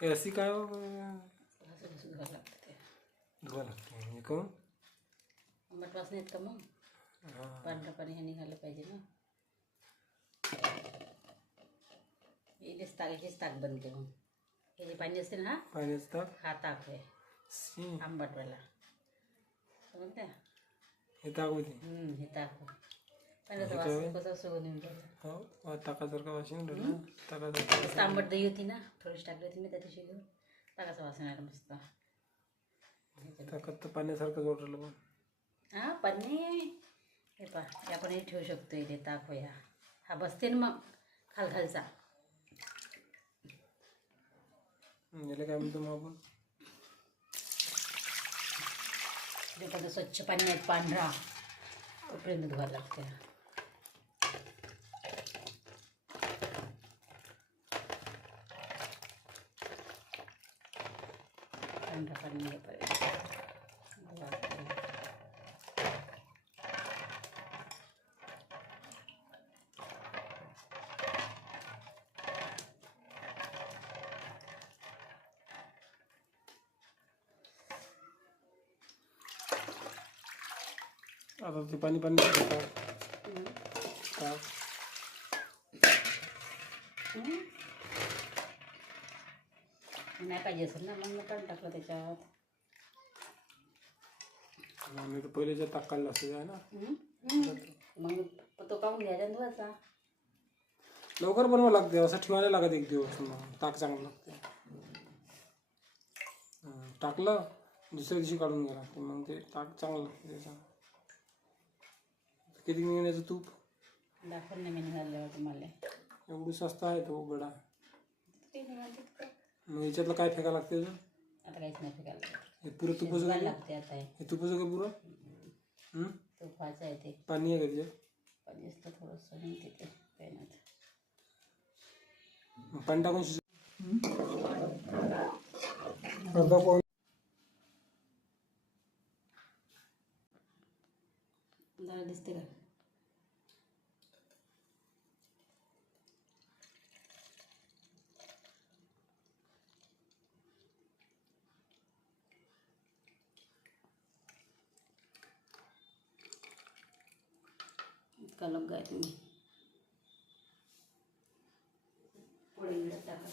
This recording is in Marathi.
हे अशी काय हो? असं धुवावं लागतं ते. धुवा लागते म्हणजे कोण? आंबट वास नाहीत का मग? हां पांढरं पाणी हे निघालं पाहिजे ना. याचीच ताक बनते मग. हे जे पाणी असते ना, पाणी असतात हा ताक आहे शी आंबटवाला. समजते? हे ताक होते. हे ताक पाण्याचा हे वास काय? कसा सुगंध येऊन राहिला. हो ताकासारखं वाशिन राहिला ताकासारखं मस्त आंबट दही होती ना, थोडीशी टाकली होती मी त्या दिवशी घेऊन. ताकाचा वास येणार मस्त. ताकात तर पाण्यासारखंच वाटू राहिलं पण. हां पाणी हे पहा, आपण हे ठेवू शकतो इथे ताक होया. हा बसते ना मग खालचा. याला काय म्हणतो मग आपण? जोपर्यंत स्वच्छ पाणी आहे पांढरा तोपर्यंत धुवायला लागते. पांढरा पाणी येईपर्यंत आता ते पाणी ताक नाही पाहिजे असेल ना मग पाणी टाकलं त्याच्यात. आम्ही तर पहिलेच्या ताक काढलं असतं आहे ना. मग तो काढून घ्यायचा आणि धुवायचा. लवकर बनवावं लागते असं ठेवायला लागत एक दिवस मग ताक चांगलं लागते. टाकलं दुसऱ्या दिवशी काढून घ्या लागते मग ते ताक चांगलं लागते त्याचं. किती निघण्याचं तूप दाखवून नाही मी निघाल्यावर तुम्हाला. एवढी स्वस्त आहे तो गडा. ते निघाले मग याच्यातलं काय फेकायला लागते त्याचं? आता काहीच नाही फेकायला लागत. हे पुरं तुपाचं काय लागते आता हे तुपाचं काय पुरं? तूप व्हायचं आहे ते. पाणी आहे का त्याच्यात? पाणी असतं थोडंसं निघते ते पेनात. पाणी टाकून अर्धा पाऊण जरा दिसते का? इतका लग्गा आहे तुम्ही.